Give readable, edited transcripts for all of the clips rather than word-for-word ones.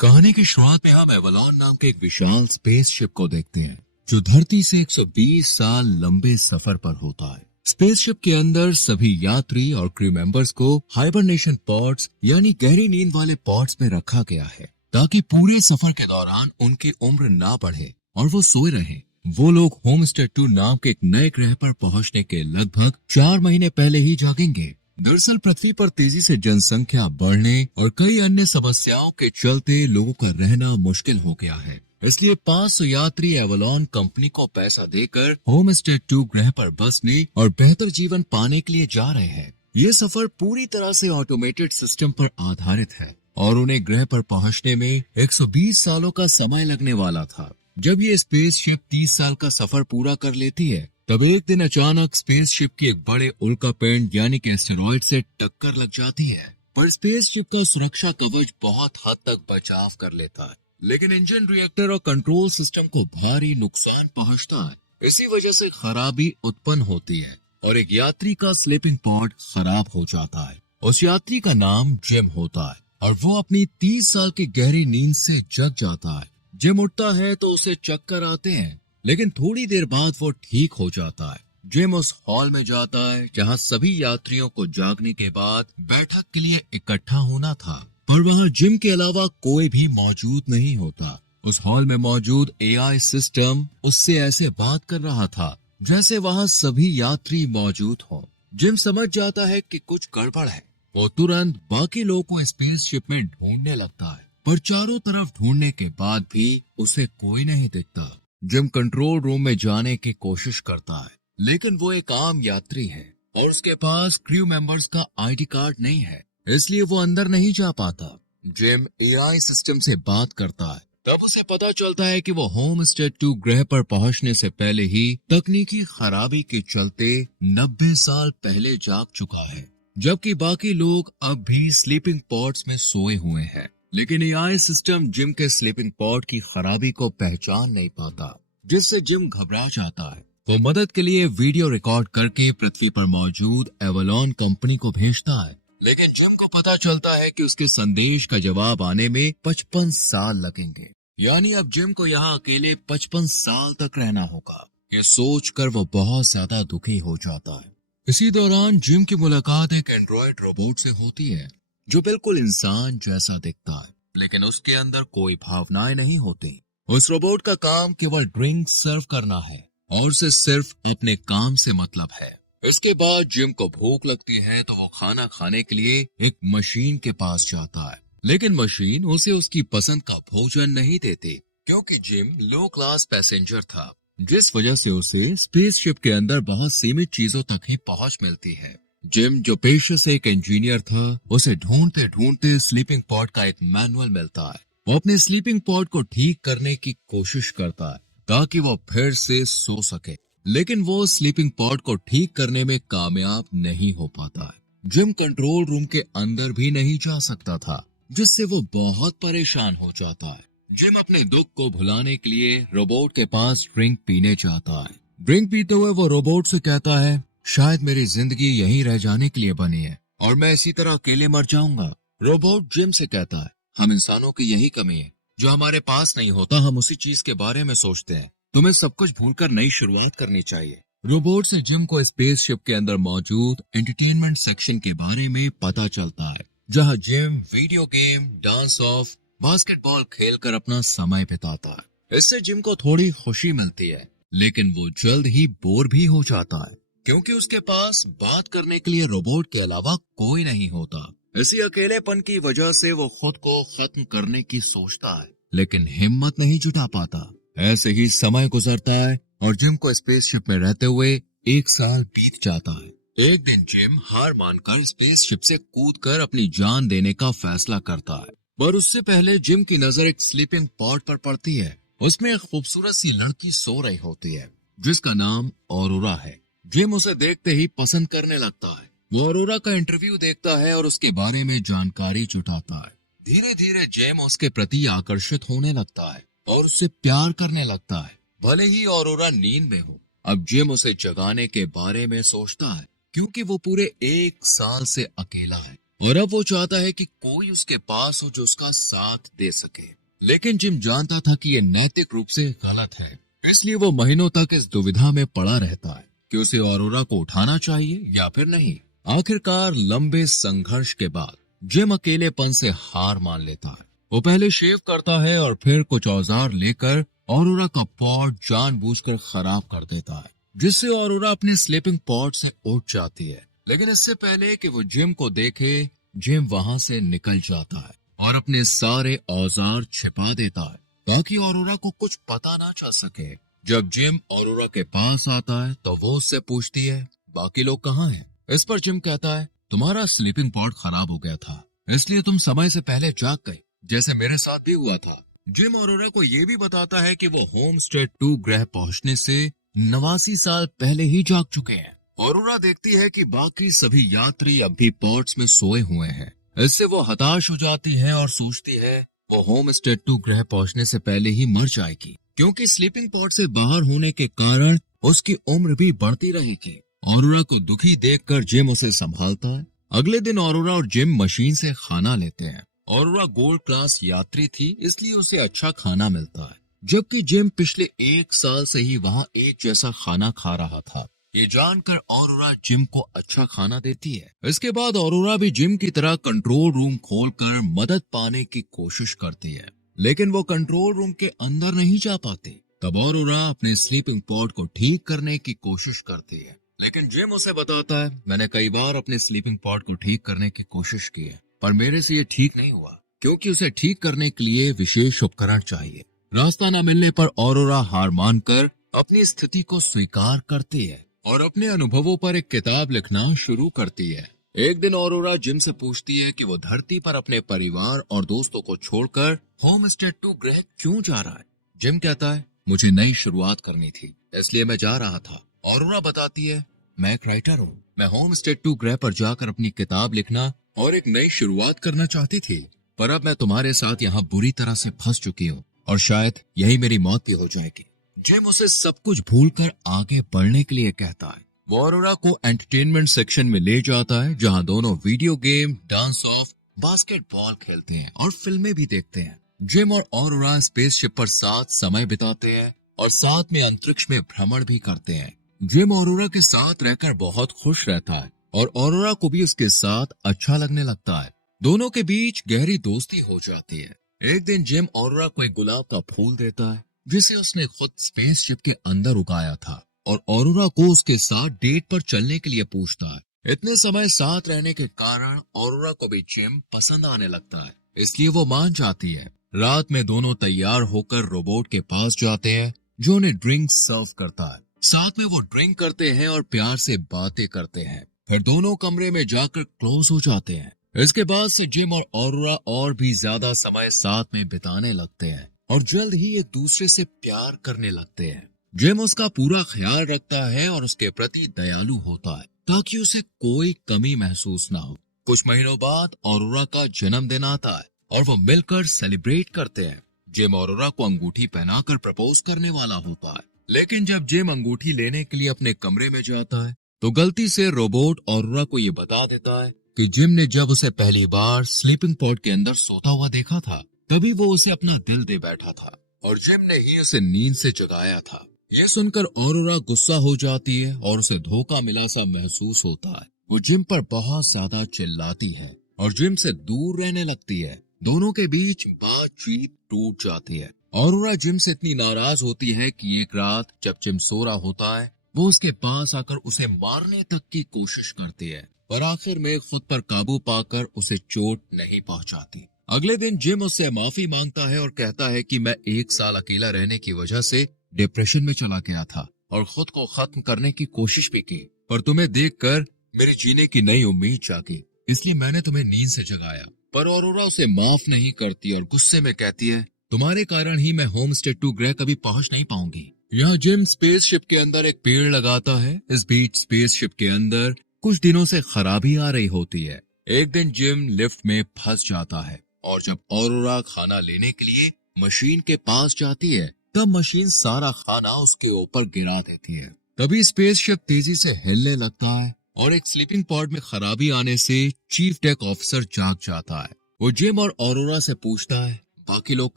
कहानी की शुरुआत में हम एवलॉन नाम के एक विशाल स्पेसशिप को देखते हैं जो धरती से 120 साल लंबे सफर पर होता है। स्पेसशिप के अंदर सभी यात्री और क्रू मेंबर्स को हाइबरनेशन पॉड्स यानी गहरी नींद वाले पॉड्स में रखा गया है ताकि पूरे सफर के दौरान उनकी उम्र ना बढ़े और वो सोए रहे। वो लोग होमस्टे 2 नाम के एक नए ग्रह पर पहुंचने के लगभग 4 महीने पहले ही जागेंगे। दरअसल पृथ्वी पर तेजी से जनसंख्या बढ़ने और कई अन्य समस्याओं के चलते लोगों का रहना मुश्किल हो गया है। इसलिए 500 यात्री एवलॉन कंपनी को पैसा देकर होमस्टे 2 ग्रह पर बसने और बेहतर जीवन पाने के लिए जा रहे हैं। ये सफर पूरी तरह से ऑटोमेटेड सिस्टम पर आधारित है और उन्हें ग्रह पर पहुंचने में 120 सालों का समय लगने वाला था। जब ये स्पेसशिप 30 साल का सफर पूरा कर लेती है तब एक दिन अचानक स्पेसशिप की एक बड़े उल्कापिंड यानी कि एस्टेरॉइड से टक्कर लग जाती है। पर स्पेसशिप का सुरक्षा कवच बहुत हद तक बचाव कर लेता है, लेकिन इंजन, रिएक्टर और कंट्रोल सिस्टम को भारी नुकसान पहुंचता है। इसी वजह से खराबी उत्पन्न होती है और एक यात्री का स्लीपिंग पॉड खराब हो जाता है। उस यात्री का नाम जिम होता है और वो अपनी 30 साल की गहरी नींद से जग जाता है। जिम उठता है तो उसे चक्कर आते हैं, लेकिन थोड़ी देर बाद वो ठीक हो जाता है। जिम उस हॉल में जाता है जहां सभी यात्रियों को जागने के बाद बैठक के लिए इकट्ठा होना था, पर वहां जिम के अलावा कोई भी मौजूद नहीं होता। उस हॉल में मौजूद एआई सिस्टम उससे ऐसे बात कर रहा था जैसे वहां सभी यात्री मौजूद हों। जिम समझ जाता है कि कुछ गड़बड़ है। वो तुरंत बाकी लोगों को स्पेसशिप में ढूंढने लगता है, पर चारों तरफ ढूंढने के बाद भी उसे कोई नहीं दिखता। जिम कंट्रोल रूम में जाने की कोशिश करता है, लेकिन वो एक आम यात्री है और उसके पास क्रू मेंबर्स का आईडी कार्ड नहीं है, इसलिए वो अंदर नहीं जा पाता। जिम एआई सिस्टम से बात करता है, तब उसे पता चलता है कि वो होमस्टे 2 ग्रह पर पहुंचने से पहले ही तकनीकी खराबी के चलते 90 साल पहले जाग चुका है, जबकि बाकी लोग अब भी स्लीपिंग पॉड्स में सोए हुए हैं। लेकिन एआई सिस्टम जिम के स्लीपिंग पॉड की खराबी को पहचान नहीं पाता, जिससे जिम घबरा जाता है। वो मदद के लिए वीडियो रिकॉर्ड करके पृथ्वी पर मौजूद एवलॉन कंपनी को भेजता है, लेकिन जिम को पता चलता है कि उसके संदेश का जवाब आने में 55 साल लगेंगे। यानी अब जिम को यहाँ अकेले 55 साल तक रहना होगा। ये सोचकर वो बहुत ज्यादा दुखी हो जाता है। इसी दौरान जिम की मुलाकात एक एंड्रॉयड रोबोट से होती है जो बिल्कुल इंसान जैसा दिखता है, लेकिन उसके अंदर कोई भावनाएं नहीं होती। उस रोबोट का काम केवल ड्रिंक सर्व करना है और उसे सिर्फ अपने काम से मतलब है। इसके बाद जिम को भूख लगती है तो वो खाना खाने के लिए एक मशीन के पास जाता है, लेकिन मशीन उसे उसकी पसंद का भोजन नहीं देती क्योंकि जिम लो क्लास पैसेंजर था, जिस वजह से उसे स्पेसशिप के अंदर बहुत सीमित चीजों तक ही पहुंच मिलती है। जिम, जो पेशे से एक इंजीनियर था, उसे ढूंढते ढूंढते स्लीपिंग पॉड का एक मैनुअल मिलता है। वो अपने स्लीपिंग पॉड को ठीक करने की कोशिश करता है ताकि वो फिर से सो सके, लेकिन वो स्लीपिंग पॉड को ठीक करने में कामयाब नहीं हो पाता है। जिम कंट्रोल रूम के अंदर भी नहीं जा सकता था, जिससे वो बहुत परेशान हो जाता है। जिम अपने दुख को भुलाने के लिए रोबोट के पास ड्रिंक पीने जाता है। ड्रिंक पीते हुए वो रोबोट से कहता है, शायद मेरी जिंदगी यहीं रह जाने के लिए बनी है और मैं इसी तरह अकेले मर जाऊंगा। रोबोट जिम से कहता है, हम इंसानों की यही कमी है, जो हमारे पास नहीं होता हम उसी चीज के बारे में सोचते हैं। तुम्हें सब कुछ भूलकर नई शुरुआत करनी चाहिए। रोबोट से जिम को स्पेसशिप के अंदर मौजूद एंटरटेनमेंट सेक्शन के बारे में पता चलता है, जहां gym video game, dance of, basketball खेलकर अपना समय बिताता है। इससे जिम को थोड़ी खुशी मिलती है, लेकिन वो जल्द ही बोर भी हो जाता है क्योंकि उसके पास बात करने के लिए रोबोट के अलावा कोई नहीं होता। इसी अकेलेपन की वजह से वो खुद को खत्म करने की सोचता है, लेकिन हिम्मत नहीं जुटा पाता। ऐसे ही समय गुजरता है और जिम को स्पेसशिप में रहते हुए 1 साल बीत जाता है। एक दिन जिम हार मानकर स्पेसशिप से कूदकर अपनी जान देने का फैसला करता है, पर उससे पहले जिम की नजर एक स्लीपिंग पॉड पर पड़ती है। उसमें एक खूबसूरत सी लड़की सो रही होती है जिसका नाम ऑरोरा है। जिम उसे देखते ही पसंद करने लगता है। वो ऑरोरा का इंटरव्यू देखता है और उसके बारे में जानकारी जुटाता है। धीरे धीरे जिम उसके प्रति आकर्षित होने लगता है और उससे प्यार करने लगता है, भले ही ऑरोरा नींद में हो। अब जिम उसे जगाने के बारे में सोचता है क्योंकि वो पूरे 1 साल से अकेला है। और अब वो चाहता है कि कोई उसके पास हो जो उसका साथ दे सके। लेकिन जिम जानता था कि यह नैतिक रूप से गलत है, इसलिए वो महीनों तक इस दुविधा में पड़ा रहता है कि उसे ऑरोरा को उठाना चाहिए या फिर नहीं। आखिरकार लंबे संघर्ष के बाद जिम अकेलेपन से हार मान लेता है। वो पहले शेव करता है और फिर कुछ औजार लेकर ऑरोरा का पॉड जानबूझकर खराब कर देता है, जिससे ऑरोरा अपने स्लीपिंग पॉड से उठ जाती है। लेकिन इससे पहले कि वो जिम को देखे, जिम वहां से निकल जाता है और अपने सारे औजार छिपा देता है ताकि ऑरोरा को कुछ पता ना चल सके। जब जिम ऑरोरा के पास आता है तो वो उससे पूछती है, बाकी लोग कहाँ हैं? इस पर जिम कहता है, तुम्हारा स्लीपिंग पॉड खराब हो गया था, इसलिए तुम समय से पहले जाग गए, जैसे मेरे साथ भी हुआ था। जिम ऑरोरा को ये भी बताता है कि वो होमस्टे 2 ग्रह पहुंचने से 89 साल पहले ही जाग चुके हैं। ऑरोरा देखती है कि बाकी सभी यात्री अब भी पॉड्स में सोए हुए हैं। इससे वो हताश हो जाती है और सोचती है वो होमस्टे 2 ग्रह पहुंचने से पहले ही मर जाएगी, क्योंकि स्लीपिंग पॉड से बाहर होने के कारण उसकी उम्र भी बढ़ती रहेगी। ऑरोरा को दुखी देखकर जिम उसे संभालता है। अगले दिन ऑरोरा और जिम मशीन से खाना लेते हैं। ऑरोरा गोल्ड क्लास यात्री थी, इसलिए उसे अच्छा खाना मिलता है, जबकि जिम पिछले 1 साल से ही वहाँ एक जैसा खाना खा रहा था। ये जानकर ऑरोरा जिम को अच्छा खाना देती है। इसके बाद ऑरोरा भी जिम की तरह कंट्रोल रूम खोलकर मदद पाने की कोशिश करती है, लेकिन वो कंट्रोल रूम के अंदर नहीं जा पाती। तब ऑरोरा अपने स्लीपिंग पॉड को ठीक करने की कोशिश करती है, लेकिन जिम उसे बताता है, मैंने कई बार अपने स्लीपिंग पॉड को ठीक करने की कोशिश की है, पर मेरे से ये ठीक नहीं हुआ, क्योंकि उसे ठीक करने के लिए विशेष उपकरण चाहिए। रास्ता न मिलने पर ऑरोरा हार मानकर अपनी स्थिति को स्वीकार करती है और अपने अनुभवों पर एक किताब लिखना शुरू करती है। एक दिन ऑरोरा जिम से पूछती है कि वो धरती पर अपने परिवार और दोस्तों को छोड़कर होमस्टे 2 ग्रह क्यों जा रहा है। जिम कहता है, मुझे नई शुरुआत करनी थी, इसलिए मैं जा रहा था। ऑरोरा बताती है, मैं एक राइटर हूँ, मैं होमस्टे 2 ग्रह पर जाकर अपनी किताब लिखना और एक नई शुरुआत करना चाहती थी, पर अब मैं तुम्हारे साथ यहाँ बुरी तरह से फंस चुकी हूँ और शायद यही मेरी मौत भी हो जाएगी। जिम उसे सब कुछ भूलकर आगे बढ़ने के लिए कहता है। वो ऑरोरा को एंटरटेनमेंट सेक्शन में ले जाता है, जहाँ दोनों video game, dance of, basketball खेलते हैं और फिल्में भी देखते हैं। जिम और ऑरोरा स्पेसशिप पर साथ समय बिताते हैं और साथ में अंतरिक्ष में भ्रमण भी करते हैं। जिम ऑरोरा के साथ रहकर बहुत खुश रहता है और ऑरोरा को भी उसके साथ अच्छा लगने लगता है। दोनों के बीच गहरी दोस्ती हो जाती है। एक दिन जिम ऑरोरा को एक गुलाब का फूल देता है, जिसे उसने खुद स्पेसशिप के अंदर उगाया था, और ऑरोरा को उसके साथ डेट पर चलने के लिए पूछता है। इतने समय साथ रहने के कारण ऑरोरा को भी जिम पसंद आने लगता है, इसलिए वो मान जाती है। रात में दोनों तैयार होकर रोबोट के पास जाते हैं, जो उन्हें ड्रिंक सर्व करता है। साथ में वो ड्रिंक करते हैं और प्यार से बातें करते हैं। फिर दोनों कमरे में जाकर क्लोज हो जाते हैं। इसके बाद से जिम और ऑरोरा और भी ज्यादा समय साथ में बिताने लगते हैं और जल्द ही एक दूसरे से प्यार करने लगते हैं। जिम उसका पूरा ख्याल रखता है और उसके प्रति दयालु होता है, ताकि उसे कोई कमी महसूस ना हो। कुछ महीनों बाद ऑरोरा का जन्मदिन आता है और वो मिलकर सेलिब्रेट करते हैं। जिम ऑरोरा को अंगूठी पहनाकर प्रपोज करने वाला होता है, लेकिन जब जिम अंगूठी लेने के लिए अपने कमरे में जाता है तो गलती से रोबोट ऑरोरा को ये बता देता है कि जिम ने जब उसे पहली बार स्लीपिंग पॉड के अंदर सोता हुआ देखा था, तभी वो उसे अपना दिल दे बैठा था और जिम ने ही उसे नींद से जगाया था। यह सुनकर ऑरोरा गुस्सा हो जाती है और उसे धोखा मिला सा महसूस होता है। वो जिम पर बहुत ज्यादा चिल्लाती है और जिम से दूर रहने लगती है। दोनों के बीच बातचीत टूट जाती है। ऑरोरा जिम से इतनी नाराज होती है कि एक रात जब जिम सो रहा होता है, वो उसके पास आकर उसे मारने तक की कोशिश करती है, पर आखिर में खुद पर काबू पाकर उसे चोट नहीं पहुंचाती। अगले दिन जिम उससे माफी मांगता है और कहता है कि मैं 1 साल अकेला रहने की वजह से डिप्रेशन में चला गया था और खुद को खत्म करने की कोशिश भी की, पर तुम्हें देखकर मेरे जीने की नई उम्मीद जागी, इसलिए मैंने तुम्हें नींद से जगाया। पर ऑरोरा उसे माफ नहीं करती और गुस्से में कहती है, तुम्हारे कारण ही मैं होमस्टे 2 ग्रह कभी पहुंच नहीं पाऊंगी। यहाँ जिम स्पेसशिप के अंदर एक पेड़ लगाता है। इस बीच स्पेसशिप के अंदर कुछ दिनों से खराबी आ रही होती है। एक दिन जिम लिफ्ट में फंस जाता है और जब ऑरोरा खाना लेने के लिए मशीन के पास जाती है, तब मशीन सारा खाना उसके ऊपर गिरा देती है। तभी स्पेसशिप तेजी से हिलने लगता है और एक स्लीपिंग पॉड में खराबी आने से चीफ डेक ऑफिसर जाग जाता है। वो जिम और ऑरोरा से पूछता है बाकी लोग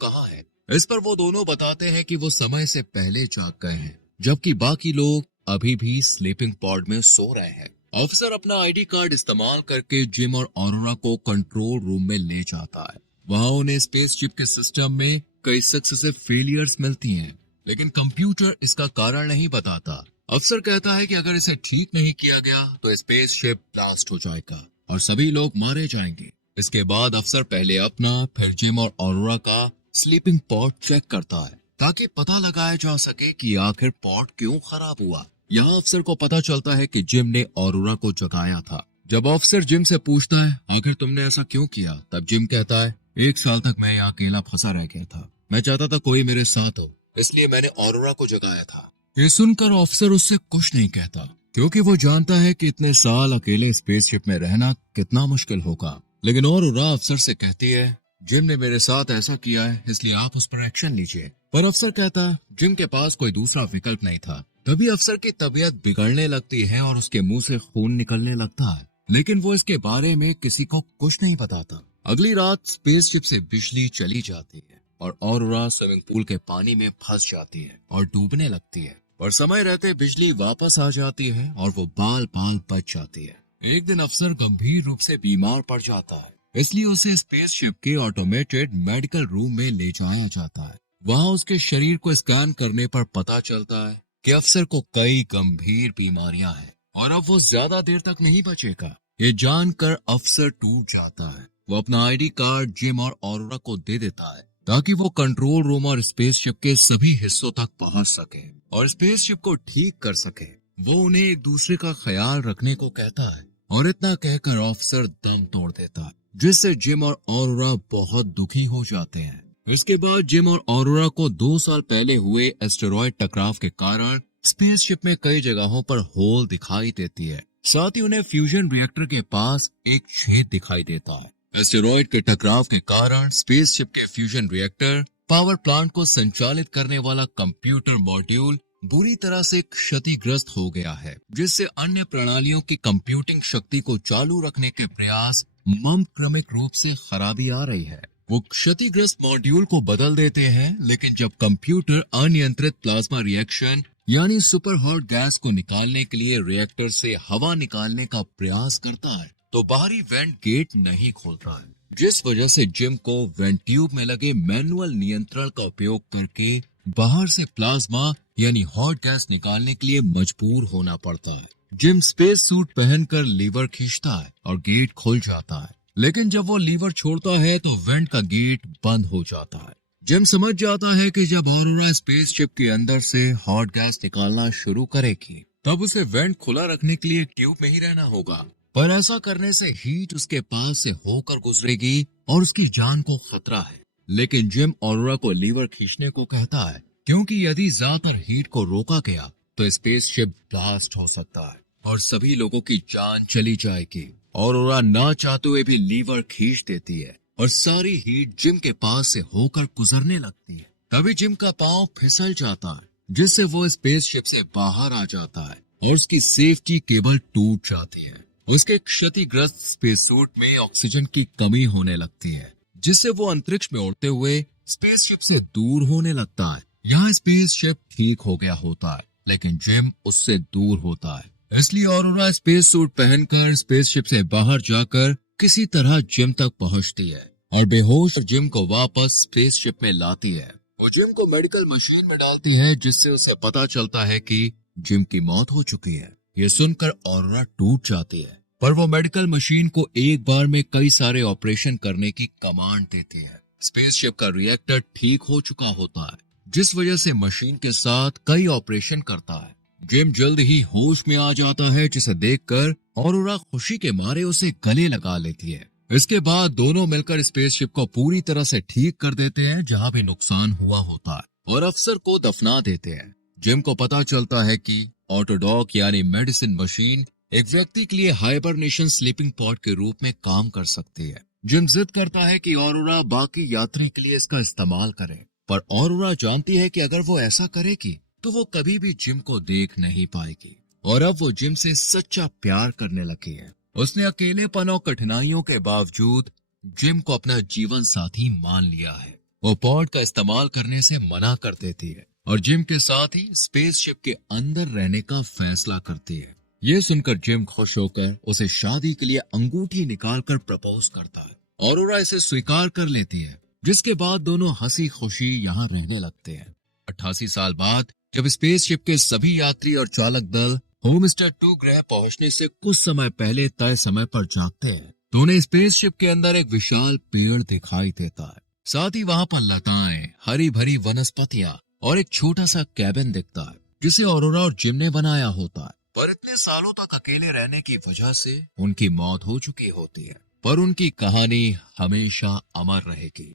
कहाँ हैं? इस पर वो दोनों बताते हैं कि वो समय से पहले जाग गए हैं, जबकि बाकी लोग अभी भी स्लीपिंग पॉड में सो रहे हैं। ऑफिसर अपना आईडी कार्ड इस्तेमाल करके जिम और ऑरोरा को कंट्रोल रूम में ले जाता है। वहां उन्हें स्पेसशिप के सिस्टम में कई सक्सेसिव फेलियर्स मिलती हैं, लेकिन कंप्यूटर इसका कारण नहीं बताता। अफसर कहता है कि अगर इसे ठीक नहीं किया गया तो स्पेसशिप ब्लास्ट हो जाएगा और सभी लोग मारे जाएंगे। इसके बाद अफसर पहले अपना फिर जिम और ऑरोरा का स्लीपिंग पॉड चेक करता है ताकि पता लगाया जा सके कि आखिर पॉड क्यों खराब हुआ। यहाँ अफसर को पता चलता है कि जिम ने ऑरोरा को जगाया था। जब ऑफिसर जिम से पूछता है आखिर तुमने ऐसा क्यों किया, तब जिम कहता है 1 साल तक मैं यहाँ अकेला फंसा रह गया था। मैं चाहता था कोई मेरे साथ हो, इसलिए मैंने ऑरोरा को जगाया था। ये सुनकर ऑफिसर उससे कुछ नहीं कहता, क्योंकि वो जानता है कि इतने साल अकेले स्पेसशिप में रहना कितना मुश्किल होगा। लेकिन ऑरोरा अफसर से कहती है जिम ने मेरे साथ ऐसा किया है, इसलिए आप उस पर एक्शन लीजिए। पर अफसर कहता जिम के पास कोई दूसरा विकल्प नहीं था। तभी अफसर की तबीयत बिगड़ने लगती है और उसके मुंह से खून निकलने लगता है, लेकिन वो इसके बारे में किसी को कुछ नहीं बताता। अगली रात स्पेसशिप से बिजली चली जाती है और ऑरोरा स्विमिंग पूल के पानी में फंस जाती है और डूबने लगती है। पर समय रहते बिजली वापस आ जाती है और वो बाल बाल बच जाती है। एक दिन अफसर गंभीर रूप से बीमार पड़ जाता है, इसलिए उसे स्पेसशिप के ऑटोमेटेड मेडिकल रूम में ले जाया जाता है। वहाँ उसके शरीर को स्कैन करने पर पता चलता है कि अफसर को कई गंभीर बीमारियां हैं और अब वो ज्यादा देर तक नहीं बचेगा। ये जानकर अफसर टूट जाता है। वो अपना आईडी कार्ड जिम और ऑरोरा को दे देता है ताकि वो कंट्रोल रूम और स्पेसशिप के सभी हिस्सों तक पहुंच सके और स्पेसशिप को ठीक कर सके। वो उन्हें एक दूसरे का ख्याल रखने को कहता है और इतना कहकर ऑफिसर दम तोड़ देता है, जिससे जिम और ऑरोरा बहुत दुखी हो जाते हैं। इसके बाद जिम और ऑरोरा को 2 साल पहले हुए एस्टेरॉयड टकराव के कारण स्पेसशिप में कई जगहों पर होल दिखाई देती है। साथ ही उन्हें फ्यूजन रिएक्टर के पास एक छेद दिखाई देता है। एस्टेरॉयड के टकराव के कारण स्पेसशिप के फ्यूजन रिएक्टर, पावर प्लांट को संचालित करने वाला कंप्यूटर मॉड्यूल बुरी तरह से क्षतिग्रस्त हो गया है, जिससे अन्य प्रणालियों की कंप्यूटिंग शक्ति को चालू रखने के प्रयास क्रमिक रूप से खराबी आ रही है। वो क्षतिग्रस्त मॉड्यूल को बदल देते हैं, लेकिन जब कंप्यूटर अनियंत्रित प्लाज्मा रिएक्शन यानी सुपर हॉट गैस को निकालने के लिए रिएक्टर से हवा निकालने का प्रयास करता है तो बाहरी वेंट गेट नहीं खोलता है, जिस वजह से जिम को वेंट ट्यूब में लगे मैनुअल नियंत्रण का उपयोग करके बाहर से प्लाज्मा यानी हॉट गैस निकालने के लिए मजबूर होना पड़ता है। जिम स्पेस सूट पहनकर लीवर खींचता है और गेट खुल जाता है, लेकिन जब वो लीवर छोड़ता है तो वेंट का गेट बंद हो जाता है। जिम समझ जाता है कि जब ऑरोरा स्पेसशिप के अंदर से हॉट गैस निकालना शुरू करेगी तब उसे वेंट खुला रखने के लिए ट्यूब में ही रहना होगा, पर ऐसा करने से हीट उसके पास से होकर गुजरेगी और उसकी जान को खतरा है। लेकिन जिम ऑरोरा को लीवर खींचने को कहता है, क्योंकि यदि ज्यादातर हीट को रोका गया तो स्पेसशिप ब्लास्ट हो सकता है और सभी लोगों की जान चली जाएगी। ऑरोरा ना चाहते हुए भी लीवर खींच देती है और सारी हीट जिम के पास से होकर गुजरने लगती है। तभी जिम का पांव फिसल जाता है, जिससे वो स्पेसशिप से बाहर आ जाता है और उसकी सेफ्टी केबल टूट जाती है। उसके क्षतिग्रस्त स्पेस सूट में ऑक्सीजन की कमी होने लगती है, जिससे वो अंतरिक्ष में उड़ते हुए स्पेसशिप से दूर होने लगता है। यहाँ स्पेसशिप ठीक हो गया होता है, लेकिन जिम उससे दूर होता है। इसलिए ऑरोरा स्पेस सूट पहनकर स्पेसशिप से बाहर जाकर किसी तरह जिम तक पहुंचती है और बेहोश जिम को वापस स्पेसशिप में लाती है। वो जिम को मेडिकल मशीन में डालती है, जिससे उसे पता चलता है कि जिम की मौत हो चुकी है। ये सुनकर ऑरोरा टूट जाती है, पर वो मेडिकल मशीन को एक बार में कई सारे ऑपरेशन करने की कमांड देते हैं। स्पेसशिप का रिएक्टर ठीक हो चुका होता है, जिस वजह से मशीन के साथ कई ऑपरेशन करता है। जिम जल्द ही होश में आ जाता है, जिसे देखकर ऑरोरा खुशी के मारे उसे गले लगा लेती है। इसके बाद दोनों मिलकर स्पेसशिप को पूरी तरह से ठीक कर देते हैं जहां भी नुकसान हुआ होता है और अफसर को दफना देते हैं। जिम को पता चलता है कि ऑटोडॉक यानी मेडिसिन मशीन एक व्यक्ति के लिए हाइबरनेशन स्लीपिंग पॉड के रूप में काम कर सकती है। जिम जिद करता है कि ऑरोरा बाकी यात्री के लिए इसका इस्तेमाल करे, पर ऑरोरा जानती है कि अगर वो ऐसा करेगी तो वो कभी भी जिम को देख नहीं पाएगी। और अब वो जिम से सच्चा प्यार करने लगी है। उसने अकेलेपन और कठिनाइयों के बावजूद जिम को अपना जीवन साथी मान लिया है। वो पॉड का इस्तेमाल करने से मना कर देती है और जिम के साथ ही स्पेसशिप के अंदर रहने का फैसला करती है। ये सुनकर जिम खुश होकर उसे शादी के लिए अंगूठी निकालकर प्रपोज करता है। ऑरोरा इसे स्वीकार कर लेती है, जिसके बाद दोनों हंसी खुशी यहाँ रहने लगते हैं। 88 साल बाद जब स्पेसशिप के सभी यात्री और चालक दल होमस्टर 2 ग्रह पहुंचने से कुछ समय पहले तय समय पर जागते हैं, तो उन्हें स्पेसशिप के अंदर एक विशाल पेड़ दिखाई देता है। साथ ही वहां पर लताएं, हरी भरी वनस्पतियां और एक छोटा सा कैबिन दिखता है, जिसे ऑरोरा और जिम ने बनाया होता है। पर इतने सालों तक अकेले रहने की वजह से उनकी मौत हो चुकी होती है, पर उनकी कहानी हमेशा अमर रहेगी।